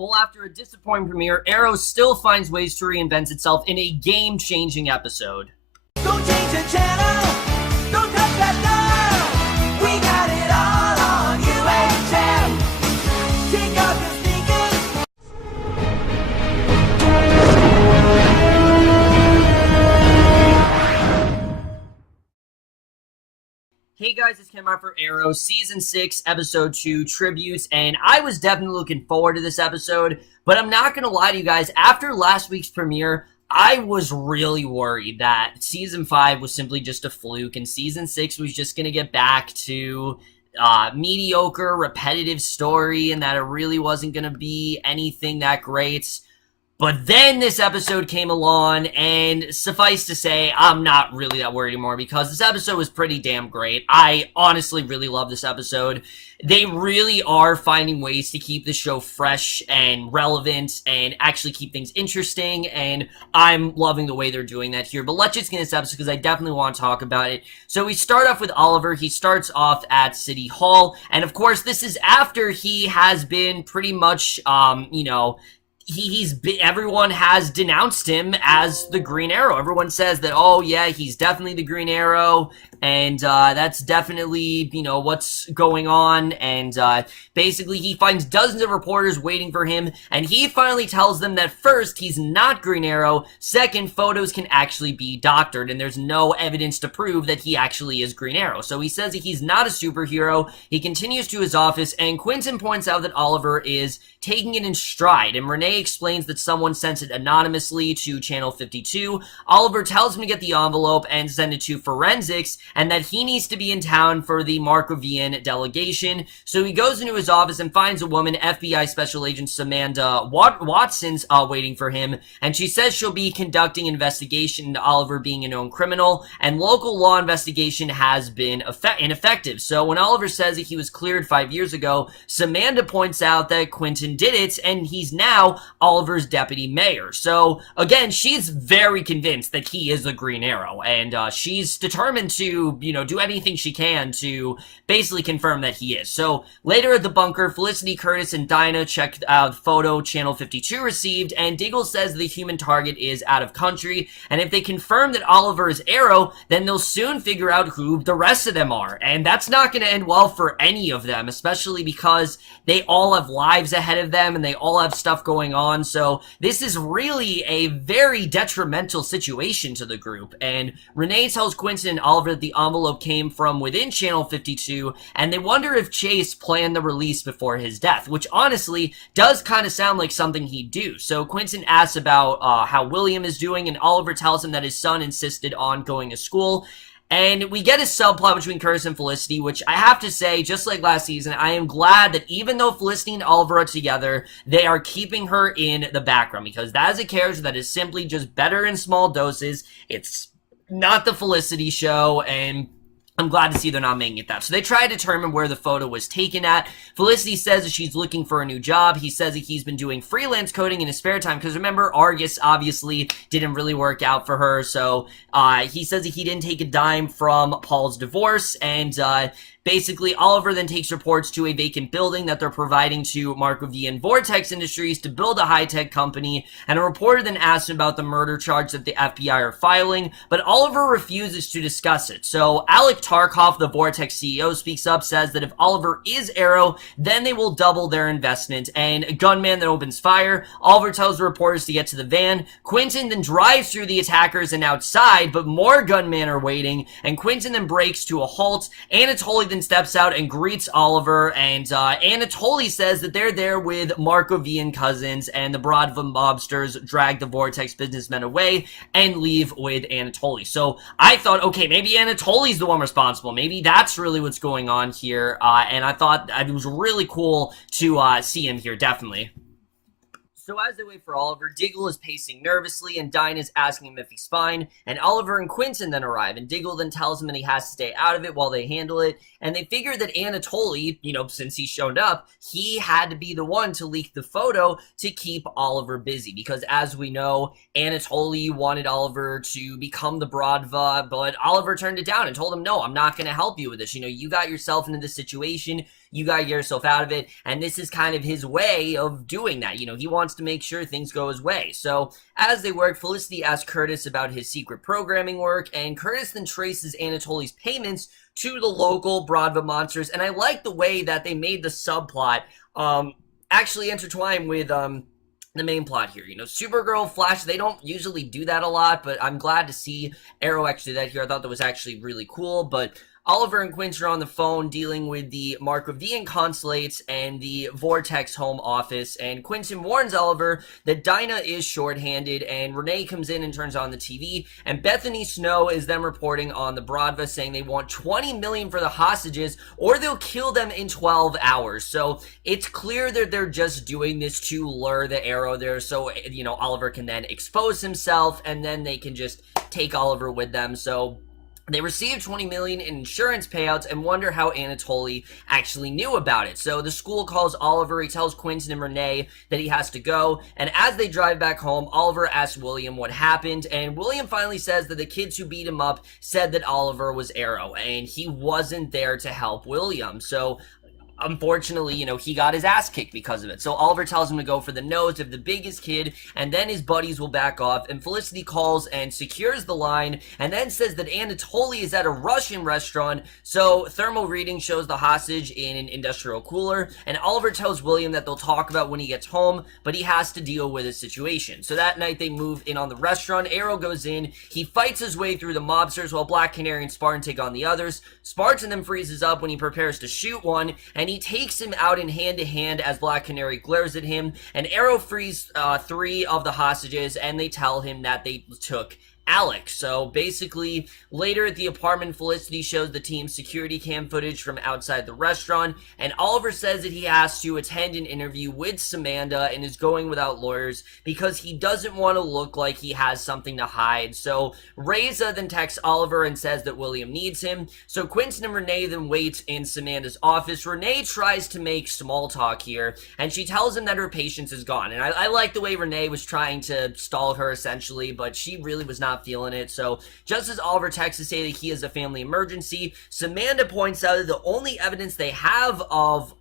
Well, after a disappointing premiere, Arrow still finds ways to reinvent itself in a game-changing episode. Don't change the channel, don't touch that dial. We got it all on UHF. Take off your sneakers. Hey guys, it's Kim for Arrow, Season 6, Episode 2, Tributes, and I was definitely looking forward to this episode, but I'm not going to lie to you guys, after last week's premiere, I was really worried that Season 5 was simply just a fluke, and Season 6 was just going to get back to mediocre, repetitive story, and that it really wasn't going to be anything that great. But then this episode came along, and suffice to say, I'm not really that worried anymore because this episode was pretty damn great. I honestly really love this episode. They really are finding ways to keep the show fresh and relevant and actually keep things interesting, and I'm loving the way they're doing that here. But let's just get into this episode because I definitely want to talk about it. So we start off with Oliver. He starts off at City Hall, and of course, this is after he has been pretty much, everyone has denounced him as the Green Arrow. Everyone says that, oh yeah, he's definitely the Green Arrow, and that's definitely, what's going on, and basically he finds dozens of reporters waiting for him, and he finally tells them that first, he's not Green Arrow, second, photos can actually be doctored, and there's no evidence to prove that he actually is Green Arrow. So he says that he's not a superhero. He continues to his office, and Quentin points out that Oliver is taking it in stride, and Renee explains that someone sent it anonymously to Channel 52. Oliver tells him to get the envelope and send it to forensics, and that he needs to be in town for the Markovian delegation. So he goes into his office and finds a woman, FBI Special Agent Samantha Watson's waiting for him, and she says she'll be conducting an investigation into Oliver being a known criminal, and local law investigation has been ineffective. So when Oliver says that he was cleared 5 years ago, Samantha points out that Quentin did it, and he's now Oliver's deputy mayor. So again, she's very convinced that he is the Green Arrow, and she's determined to, do anything she can to basically confirm that he is. So later at the bunker, Felicity, Curtis, and Dinah check out the photo Channel 52 received, and Diggle says the human target is out of country, and if they confirm that Oliver is Arrow, then they'll soon figure out who the rest of them are, and that's not going to end well for any of them, especially because they all have lives ahead of them, and they all have stuff going on, so this is really a very detrimental situation to the group, and Renee tells Quentin and Oliver that the envelope came from within Channel 52, and they wonder if Chase planned the release before his death, which honestly does kind of sound like something he'd do. So Quentin asks about how William is doing, and Oliver tells him that his son insisted on going to school. And we get a subplot between Curtis and Felicity, which I have to say, just like last season, I am glad that even though Felicity and Oliver are together, they are keeping her in the background, because that is a character that is simply just better in small doses. It's not the Felicity show, and I'm glad to see they're not making it that. So they try to determine where the photo was taken at. Felicity says that she's looking for a new job. He says that he's been doing freelance coding in his spare time, because remember, Argus obviously didn't really work out for her. So he says that he didn't take a dime from Paul's divorce, and basically, Oliver then takes reports to a vacant building that they're providing to Markovian Vortex Industries to build a high-tech company, and a reporter then asks him about the murder charge that the FBI are filing, but Oliver refuses to discuss it. So Alec Tarkov, the Vortex CEO, speaks up, says that if Oliver is Arrow, then they will double their investment, and a gunman then opens fire. Oliver tells the reporters to get to the van. Quentin then drives through the attackers and outside, but more gunmen are waiting, and Quentin then breaks to a halt. Anatoly then steps out and greets Oliver, and Anatoly says that they're there with Markovian cousins, and the Brodva mobsters drag the Vortex businessmen away and leave with Anatoly. So I thought, okay, maybe Anatoly's the one responsible. Maybe that's really what's going on here, and I thought it was really cool to see him here, definitely. So as they wait for Oliver, Diggle is pacing nervously, and Dinah's asking him if he's fine, and Oliver and Quentin then arrive, and Diggle then tells him that he has to stay out of it while they handle it, and they figure that Anatoly, since he showed up, he had to be the one to leak the photo to keep Oliver busy, because as we know, Anatoly wanted Oliver to become the Brodva, but Oliver turned it down and told him, no, I'm not going to help you with this. You got yourself into this situation. you gotta get yourself out of it, and this is kind of his way of doing that. You know, he wants to make sure things go his way. So as they work, Felicity asks Curtis about his secret programming work, and Curtis then traces Anatoly's payments to the local Broadva monsters, and I like the way that they made the subplot actually intertwine with the main plot here. You know, Supergirl, Flash, they don't usually do that a lot, but I'm glad to see Arrow actually do that here. I thought that was actually really cool. But Oliver and Quince are on the phone dealing with the Markovian consulates and the Vortex home office, and Quinton warns Oliver that Dinah is shorthanded, and Renee comes in and turns on the TV, and Bethany Snow is then reporting on the Broadva saying they want $20 million for the hostages or they'll kill them in 12 hours. So it's clear that they're just doing this to lure the Arrow there so, you know, Oliver can then expose himself and then they can just take Oliver with them. So they receive $20 million in insurance payouts and wonder how Anatoly actually knew about it. So the school calls Oliver, he tells Quinton and Renee that he has to go, and as they drive back home, Oliver asks William what happened, and William finally says that the kids who beat him up said that Oliver was Arrow, and he wasn't there to help William. So unfortunately, you know, he got his ass kicked because of it. So Oliver tells him to go for the nose of the biggest kid, and then his buddies will back off, and Felicity calls and secures the line, and then says that Anatoly is at a Russian restaurant, so thermal reading shows the hostage in an industrial cooler, and Oliver tells William that they'll talk about when he gets home, but he has to deal with his situation. So that night they move in on the restaurant, Arrow goes in, he fights his way through the mobsters while Black Canary and Spartan take on the others. Spartan then freezes up when he prepares to shoot one, and he takes him out in hand-to-hand as Black Canary glares at him, and Arrow frees 3 of the hostages, and they tell him that they took Alex. So basically, later at the apartment, Felicity shows the team's security cam footage from outside the restaurant, and Oliver says that he has to attend an interview with Samantha and is going without lawyers because he doesn't want to look like he has something to hide. So Reza then texts Oliver and says that William needs him. So Quinton and Renee then wait in Samantha's office. Renee tries to make small talk here, and she tells him that her patience is gone. And I like the way Renee was trying to stall her essentially, but she really was not feeling it. So just as Oliver texts to say that he has a family emergency, Samantha points out that the only evidence they have of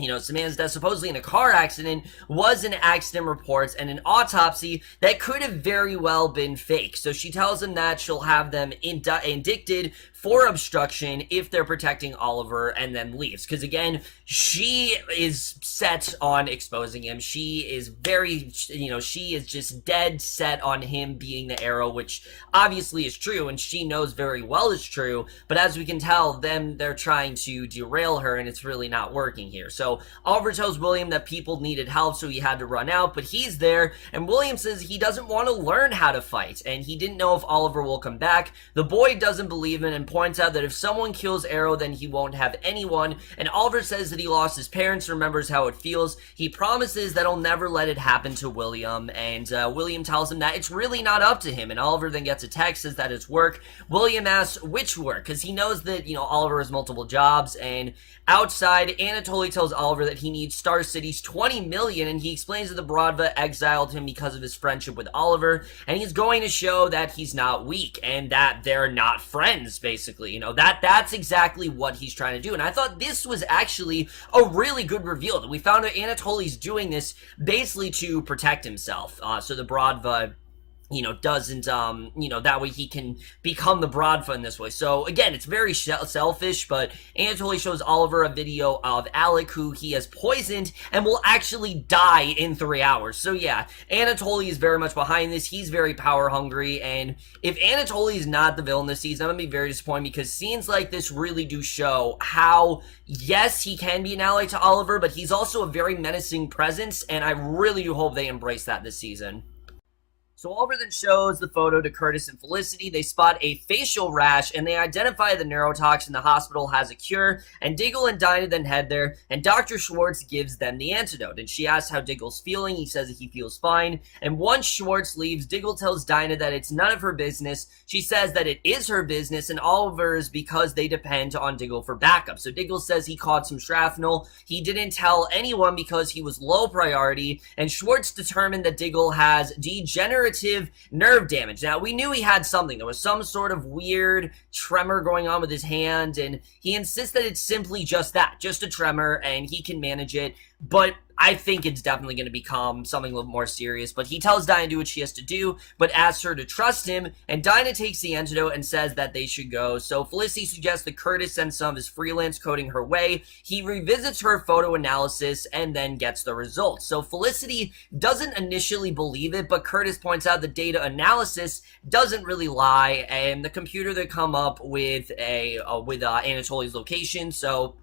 you know, Samantha's death supposedly in a car accident was in accident reports and an autopsy that could have very well been fake. So she tells him that she'll have them indicted for obstruction if they're protecting Oliver, and then leaves. Because again, she is set on exposing him. She is very, you know, she is just dead set on him being the Arrow, which obviously is true, and she knows very well is true. But as we can tell, they're trying to derail her, and it's really not working here. So Oliver tells William that people needed help, so he had to run out, but he's there, and William says he doesn't want to learn how to fight, and he didn't know if Oliver will come back. The boy doesn't believe him and points out that if someone kills Arrow, then he won't have anyone, and Oliver says that he lost his parents, remembers how it feels. He promises that he'll never let it happen to William, and William tells him that it's really not up to him, and Oliver then gets a text, says that it's work. William asks which work, because he knows that, you know, Oliver has multiple jobs, and outside, Anatoly tells Oliver that he needs Star City's $20 million, and he explains that the Broadva exiled him because of his friendship with Oliver, and he's going to show that he's not weak, and that they're not friends, basically. You know, that's exactly what he's trying to do, and I thought this was actually a really good reveal, that we found that Anatoly's doing this basically to protect himself, so the Broadva, you know, doesn't, you know, that way he can become the Broadva in this way. So, again, it's very selfish, but Anatoly shows Oliver a video of Alec, who he has poisoned and will actually die in 3 hours. So, yeah, Anatoly is very much behind this. He's very power-hungry, and if Anatoly is not the villain this season, I'm going to be very disappointed, because scenes like this really do show how, yes, he can be an ally to Oliver, but he's also a very menacing presence, and I really do hope they embrace that this season. So Oliver then shows the photo to Curtis and Felicity. They spot a facial rash, and they identify the neurotoxin the hospital has a cure, and Diggle and Dinah then head there, and Dr. Schwartz gives them the antidote, and she asks how Diggle's feeling. He says that he feels fine, and once Schwartz leaves, Diggle tells Dinah that it's none of her business. She says that it is her business, and Oliver's, because they depend on Diggle for backup. So Diggle says he caught some shrapnel. He didn't tell anyone because he was low priority, and Schwartz determined that Diggle has degenerative degenerative nerve damage. Now, we knew he had something. There was some sort of weird tremor going on with his hand, and he insists that it's simply just that, just a tremor, and he can manage it. But I think it's definitely going to become something a little more serious. But he tells Dinah to do what she has to do, but asks her to trust him. And Dinah takes the antidote and says that they should go. So Felicity suggests that Curtis send some of his freelance coding her way. He revisits her photo analysis and then gets the results. So Felicity doesn't initially believe it, but Curtis points out the data analysis doesn't really lie. And the computer that come up with Anatoly's location. So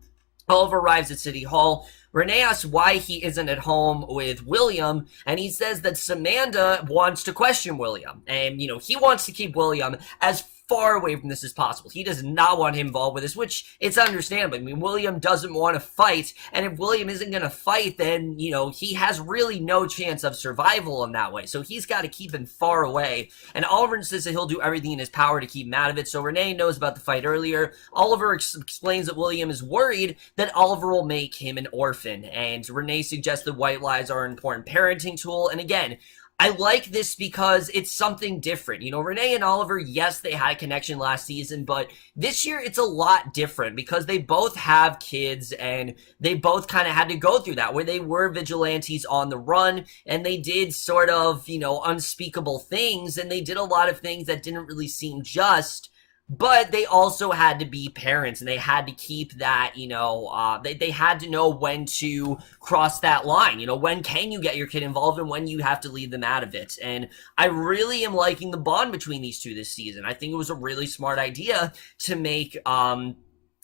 Oliver arrives at City Hall. Renee asks why he isn't at home with William, and he says that Samantha wants to question William. And, he wants to keep William as far away from this as possible. He does not want him involved with this, which it's understandable. I mean, William doesn't want to fight, and if William isn't going to fight, then, he has really no chance of survival in that way. So he's got to keep him far away, and Oliver insists that he'll do everything in his power to keep him out of it. So Renee knows about the fight earlier. Oliver explains that William is worried that Oliver will make him an orphan, and Renee suggests that white lies are an important parenting tool, and again, I like this because it's something different. Renee and Oliver, yes, they had a connection last season, but this year it's a lot different because they both have kids and they both kind of had to go through that where they were vigilantes on the run and they did sort of, unspeakable things and they did a lot of things that didn't really seem just. But they also had to be parents and they had to keep that, they had to know when to cross that line. When can you get your kid involved and when you have to leave them out of it. And I really am liking the bond between these two this season. I think it was a really smart idea to make,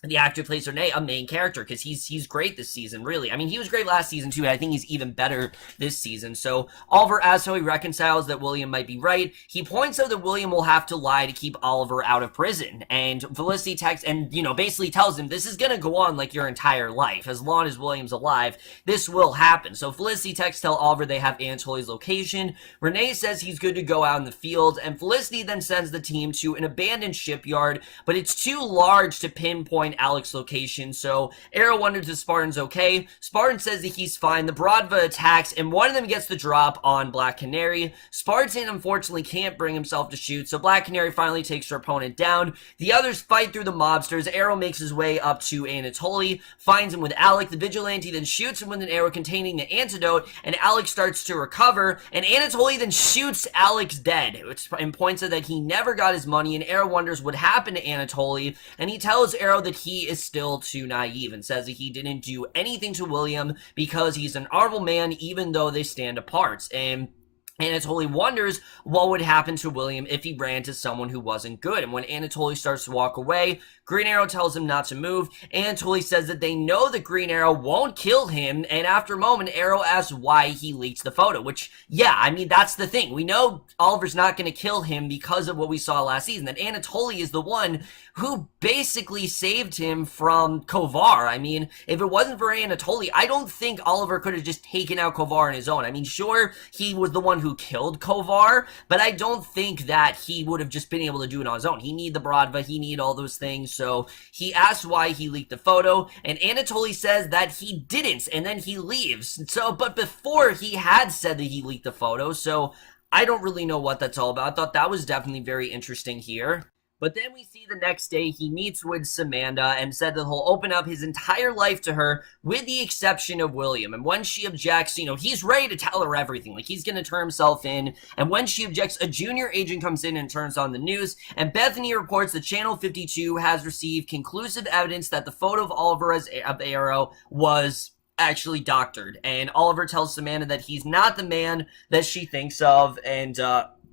the actor who plays Renee a main character because he's great this season, really. I mean, he was great last season too, and I think he's even better this season. So Oliver asks how he reconciles that William might be right. He points out that William will have to lie to keep Oliver out of prison, and Felicity texts and basically tells him this is gonna go on like your entire life as long as William's alive. This will happen. So Felicity texts tell Oliver they have Anatoly's location. Renee says he's good to go out in the field, and Felicity then sends the team to an abandoned shipyard, but it's too large to pinpoint Alex's location, so Arrow wonders if Spartan's okay. Spartan says that he's fine. The Brodva attacks, and one of them gets the drop on Black Canary. Spartan unfortunately can't bring himself to shoot, so Black Canary finally takes her opponent down. The others fight through the mobsters. Arrow makes his way up to Anatoly, finds him with Alec. The vigilante then shoots him with an arrow containing the antidote, and Alec starts to recover, and Anatoly then shoots Alex dead, and points out that he never got his money, and Arrow wonders what happened to Anatoly, and he tells Arrow that he is still too naive and says that he didn't do anything to William because he's an honorable man even though they stand apart. And Anatoly wonders what would happen to William if he ran to someone who wasn't good. And when Anatoly starts to walk away, Green Arrow tells him not to move. Anatoly says that they know that Green Arrow won't kill him, and after a moment, Arrow asks why he leaked the photo, which, yeah, I mean, that's the thing. We know Oliver's not going to kill him because of what we saw last season, that Anatoly is the one who basically saved him from Kovar. I mean, if it wasn't for Anatoly, I don't think Oliver could have just taken out Kovar on his own. I mean, sure, he was the one who killed Kovar, but I don't think that he would have just been able to do it on his own. He need the Brodva, he need all those things, so he asks why he leaked the photo, and Anatoly says that he didn't, and then he leaves. So, but before he had said that he leaked the photo, so I don't really know what that's all about. I thought that was definitely very interesting here. But then we see the next day he meets with Samantha and said that he'll open up his entire life to her with the exception of William. And when she objects, he's ready to tell her everything. Like, he's going to turn himself in. And when she objects, a junior agent comes in and turns on the news. And Bethany reports that Channel 52 has received conclusive evidence that the photo of Oliver as Arrow was actually doctored. And Oliver tells Samantha that he's not the man that she thinks of. And,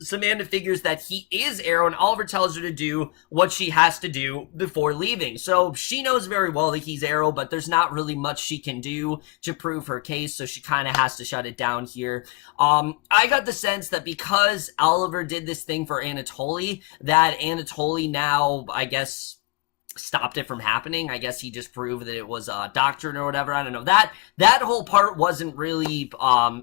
Samantha figures that he is Arrow, and Oliver tells her to do what she has to do before leaving. So she knows very well that he's Arrow, but there's not really much she can do to prove her case, so she kind of has to shut it down here. I got the sense that because Oliver did this thing for Anatoly, that Anatoly now, I guess, stopped it from happening. I guess he just proved that it was doctored or whatever. I don't know. That whole part wasn't really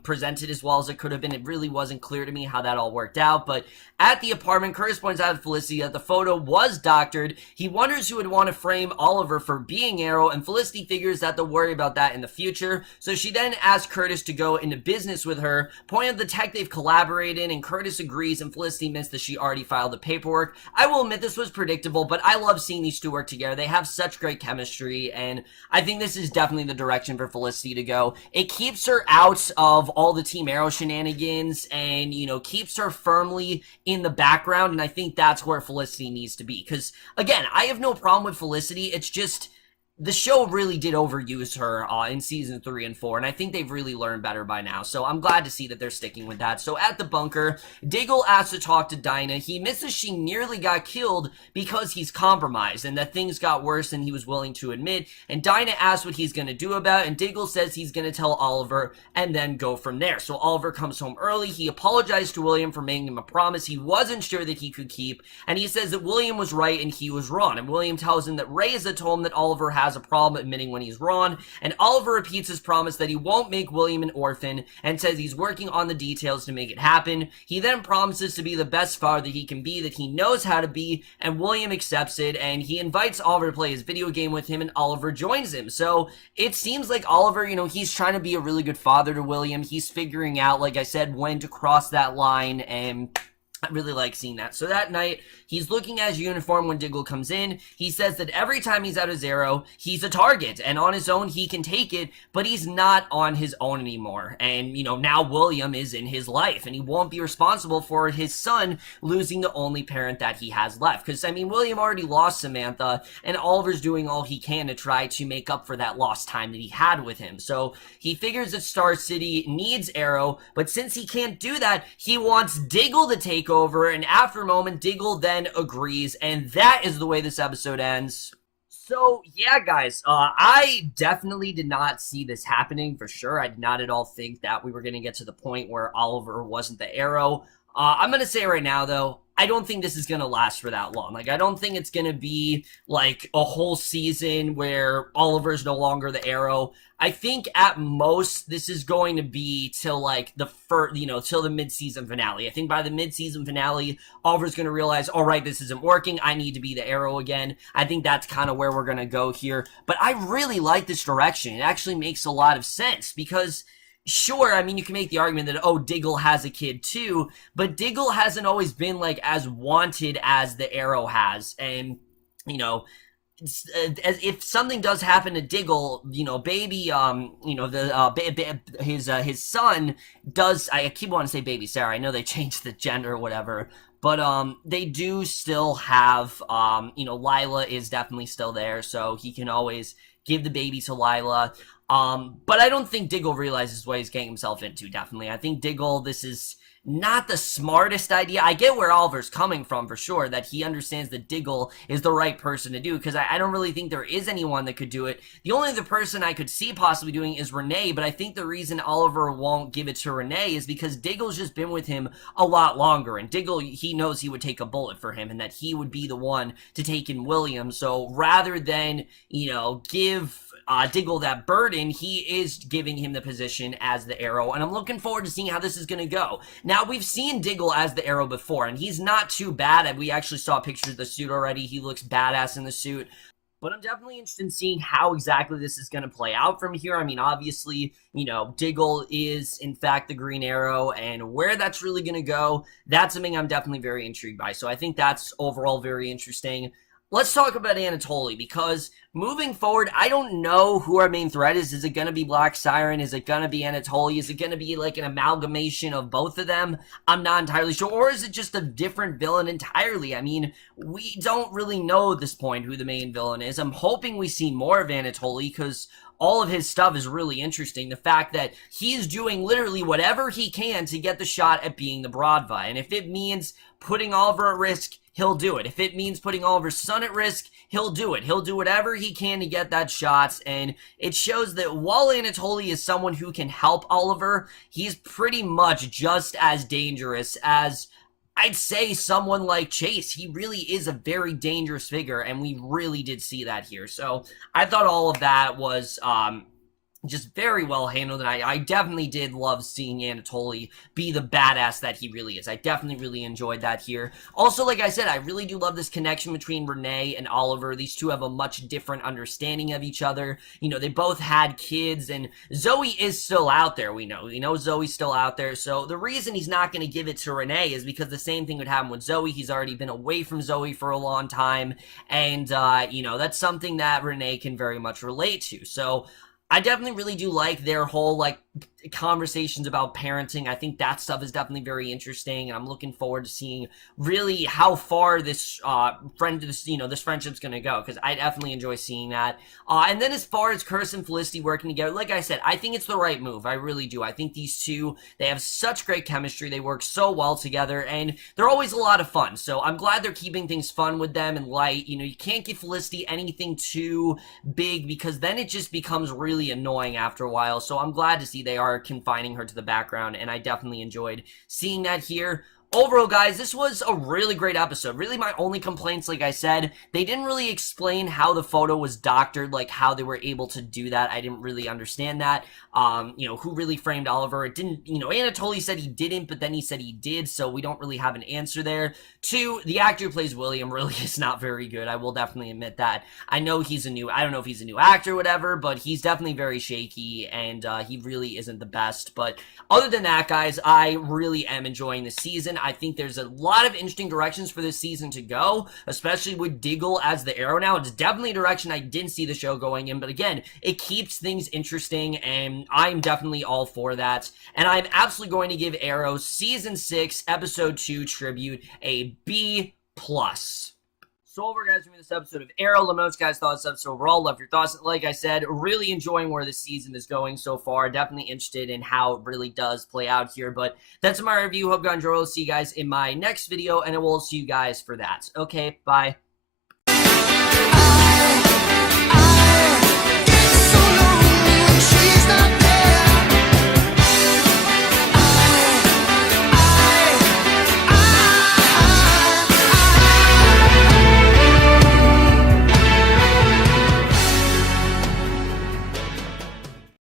presented as well as it could have been. It really wasn't clear to me how that all worked out. But at the apartment, Curtis points out to Felicity that the photo was doctored. He wonders who would want to frame Oliver for being Arrow, and Felicity figures that they'll worry about that in the future. So she then asks Curtis to go into business with her, pointing out the tech they've collaborated, and Curtis agrees, and Felicity admits that she already filed the paperwork. I will admit this was predictable, but I love seeing these two work together. They have such great chemistry, and I think this is definitely the direction for Felicity to go. It keeps her out of all the Team Arrow shenanigans, and, you know, keeps her firmly in the background, and I think that's where Felicity needs to be. Because, again, I have no problem with Felicity. It's just the show really did overuse her in season 3 and 4, and I think they've really learned better by now, so I'm glad to see that they're sticking with that. So at the bunker, Diggle asks to talk to Dinah. He admits she nearly got killed because he's compromised, and that things got worse than he was willing to admit, and Dinah asks what he's going to do about it, and Diggle says he's going to tell Oliver, and then go from there. So Oliver comes home early. He apologized to William for making him a promise he wasn't sure that he could keep, and he says that William was right and he was wrong, and William tells him that Ray has told him that Oliver has a problem admitting when he's wrong, and Oliver repeats his promise that he won't make William an orphan, and says he's working on the details to make it happen. He then promises to be the best father that he can be, that he knows how to be, and William accepts it, and he invites Oliver to play his video game with him, and Oliver joins him. So it seems like Oliver, you know, he's trying to be a really good father to William. He's figuring out, like I said, when to cross that line, and I really like seeing that. So that night, he's looking at his uniform when Diggle comes in. He says that every time he's at his arrow, he's a target, and on his own, he can take it, but he's not on his own anymore. And, you know, now William is in his life, and he won't be responsible for his son losing the only parent that he has left. Because, I mean, William already lost Samantha, and Oliver's doing all he can to try to make up for that lost time that he had with him. So he figures that Star City needs Arrow, but since he can't do that, he wants Diggle to take over, and after a moment, Diggle then agrees, and that is the way this episode ends. So, yeah, guys, I definitely did not see this happening, for sure. I did not at all think that we were going to get to the point where Oliver wasn't the Arrow. I'm going to say right now, though, I don't think this is going to last for that long. Like, I don't think it's going to be, like, a whole season where Oliver's no longer the Arrow. I think at most this is going to be till like till the mid-season finale. I think by the mid-season finale, Oliver's going to realize, all right, this isn't working. I need to be the Arrow again. I think that's kind of where we're going to go here. But I really like this direction. It actually makes a lot of sense because, sure, I mean, you can make the argument that, oh, Diggle has a kid too, but Diggle hasn't always been like as wanted as the Arrow has. And, you know, if something does happen to Diggle, you know, baby, his son does, I keep wanting to say baby Sarah, I know they changed the gender or whatever, but, they do still have, Lila is definitely still there, so he can always give the baby to Lila, but I don't think Diggle realizes what he's getting himself into, definitely. I think Diggle, this is not the smartest idea. I get where Oliver's coming from, for sure, that he understands that Diggle is the right person to do, because I don't really think there is anyone that could do it. The only other person I could see possibly doing is Renee, but I think the reason Oliver won't give it to Renee is because Diggle's just been with him a lot longer, and Diggle, he knows he would take a bullet for him, and that he would be the one to take in William, so rather than, give Diggle that burden, he is giving him the position as the Arrow, and I'm looking forward to seeing how this is going to go. Now, we've seen Diggle as the Arrow before, and he's not too bad. We actually saw pictures of the suit already. He looks badass in the suit, but I'm definitely interested in seeing how exactly this is going to play out from here. I mean, obviously, Diggle is, in fact, the Green Arrow, and where that's really going to go, that's something I'm definitely very intrigued by, so I think that's overall very interesting. Let's talk about Anatoly, because moving forward, I don't know who our main threat is. Is it going to be Black Siren? Is it going to be Anatoly? Is it going to be like an amalgamation of both of them? I'm not entirely sure. Or is it just a different villain entirely? I mean, we don't really know at this point who the main villain is. I'm hoping we see more of Anatoly, because all of his stuff is really interesting. The fact that he's doing literally whatever he can to get the shot at being the Brodva. And if it means putting Oliver at risk, he'll do it. If it means putting Oliver's son at risk, he'll do it. He'll do whatever he can to get that shot, and it shows that while Anatoly is someone who can help Oliver, he's pretty much just as dangerous as I'd say someone like Chase. He really is a very dangerous figure, and we really did see that here. So I thought all of that was just very well handled, and I definitely did love seeing Anatoly be the badass that he really is. I definitely really enjoyed that here. Also, like I said, I really do love this connection between Renee and Oliver. These two have a much different understanding of each other. You know, they both had kids, and Zoe is still out there, we know Zoe's still out there, so the reason he's not going to give it to Renee is because the same thing would happen with Zoe. He's already been away from Zoe for a long time, and, you know, that's something that Renee can very much relate to, so I definitely really do like their whole, like, conversations about parenting. I think that stuff is definitely very interesting, and I'm looking forward to seeing really how far this this friendship's gonna go, because I definitely enjoy seeing that. And then as far as Curtis and Felicity working together, like I said, I think it's the right move. I really do. I think these two, they have such great chemistry. They work so well together, and they're always a lot of fun. So I'm glad they're keeping things fun with them and light. You know, you can't give Felicity anything too big, because then it just becomes really annoying after a while. So I'm glad to see they are confining her to the background, and I definitely enjoyed seeing that here. Overall, guys, this was a really great episode. Really, my only complaints, like I said, they didn't really explain how the photo was doctored, like how they were able to do that. I didn't really understand that. You know, who really framed Oliver? It didn't, you know, Anatoly said he didn't, but then he said he did, so we don't really have an answer there. Two, the actor who plays William really is not very good. I will definitely admit that. I know I don't know if he's a new actor or whatever, but he's definitely very shaky, and he really isn't the best. But other than that, guys, I really am enjoying the season. I think there's a lot of interesting directions for this season to go, especially with Diggle as the Arrow now. It's definitely a direction I didn't see the show going in, but again, it keeps things interesting, and I'm definitely all for that. And I'm absolutely going to give Arrow Season 6, Episode 2 Tribute a B+. So overall, guys, for this episode of Arrow, let me know what you guys thought of this episode overall. Love your thoughts. Like I said, really enjoying where the season is going so far. Definitely interested in how it really does play out here. But that's my review. Hope you guys enjoy. I'll see you guys in my next video, and I will see you guys for that. Okay, bye. It's so lonely when she's not